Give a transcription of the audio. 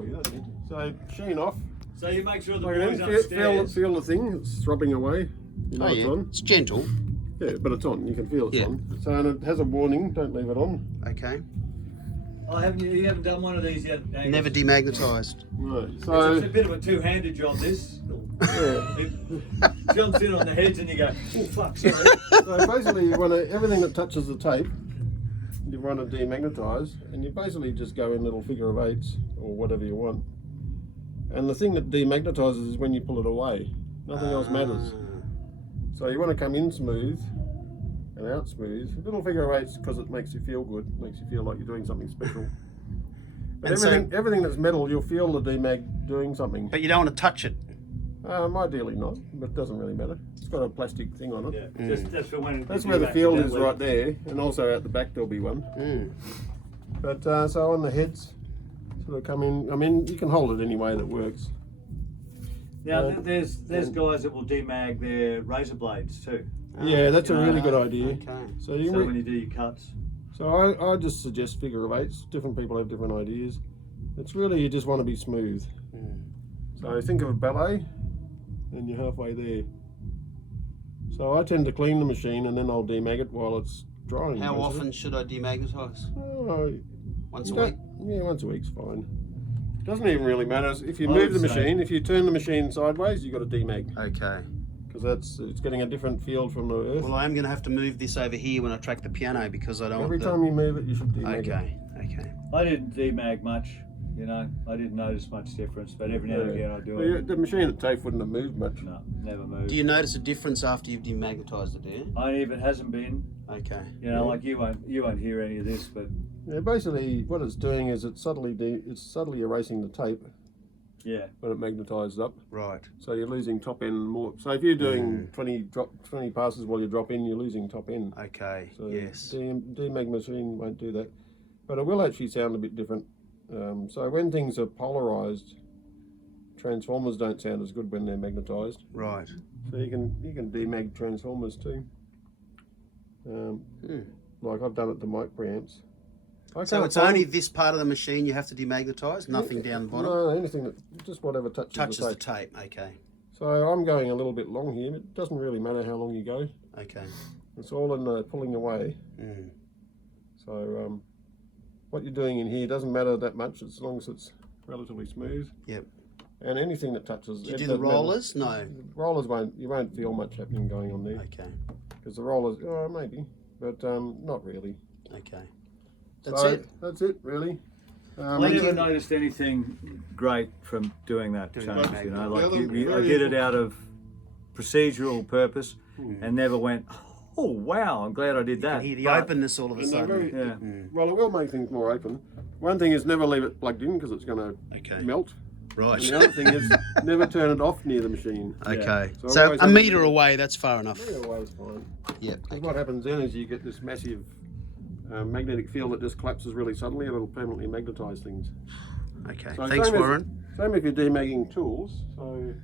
for you, doesn't it? So machine off. So you make sure the Plug it boys in, upstairs. feel the thing, it's throbbing away. You know it's on. It's gentle. Yeah, but it's on, you can feel it's on. So and it has a warning, don't leave it on. Okay. Oh, you haven't done one of these yet, Angus? Never demagnetized. No. So It's a bit of a two-handed job, this. yeah. It jumps in on the heads and you go, oh fuck, sorry. So basically you want to, everything that touches the tape, you want to demagnetise, and you basically just go in little figure of eights or whatever you want. And the thing that demagnetises is when you pull it away. Nothing else matters. So you want to come in smooth and out smooth. Little figure of eights because it makes you feel good, makes you feel like you're doing something special. But everything that's metal, you'll feel the demag doing something. But you don't want to touch it. Ideally not, but it doesn't really matter. It's got a plastic thing on it. Yeah, that's for when That's where the field is right there, and also out the back there'll be one. But so on the heads, sort of come in. I mean, you can hold it any way that works. Now there's guys that will demag their razor blades too. Yeah, that's a really good idea. Okay. So when you do your cuts. So I just suggest figure of eights. Different people have different ideas. It's really, you just want to be smooth. So think of a ballet, and you're halfway there. So I tend to clean the machine and then I'll demag it while it's drying. How often should I demagnetise? Once a week? Yeah, once a week's fine. Doesn't even really matter. If you move the machine, if you turn the machine sideways, you've got to demag. Okay. Because it's getting a different field from the earth. Well, I am going to have to move this over here when I track the piano because I don't Every time you move it, you should demag it. Okay. I didn't demag much, you know. I didn't notice much difference, but every now and again I do it. The machine at TAFE wouldn't have moved much. No, never moved. Do you notice a difference after you've demagnetized it, do you? Only if it hasn't been. Okay. You know, like you won't hear any of this, but yeah, basically what it's doing is it's subtly erasing the tape. Yeah. When it magnetizes up. Right. So you're losing top end more. So if you're doing 20 passes while you drop in, you're losing top end. Okay. So yes. demag machine won't do that, but it will actually sound a bit different. So when things are polarized, transformers don't sound as good when they're magnetized. Right. So you can demag transformers too. Like I've done it to mic preamps. So it's only this part of the machine you have to demagnetise, nothing down the bottom? No, anything that, just whatever touches the tape. Okay. So I'm going a little bit long here. It doesn't really matter how long you go. Okay. It's all in the pulling away. So what you're doing in here doesn't matter that much as long as it's relatively smooth. Yep. And anything that touches. Do you do the rollers? No. Rollers you won't feel much happening going on there. Okay. Because the rollers, maybe, but not really. Okay. That's it, really. I never noticed anything great from doing that change. You know, like I did it out of procedural purpose, and never went, oh wow, I'm glad I did that. You hear the openness all of a sudden. Well, it will make things more open. One thing is never leave it plugged in because it's going to melt. Right. And the other thing is never turn it off near the machine. Okay. So a metre away, that's far enough. A metre away is fine. Yep. Okay. What happens then is you get this massive magnetic field that just collapses really suddenly and it'll permanently magnetise things. Okay. So Thanks, Warren. Same if you're demagging tools. So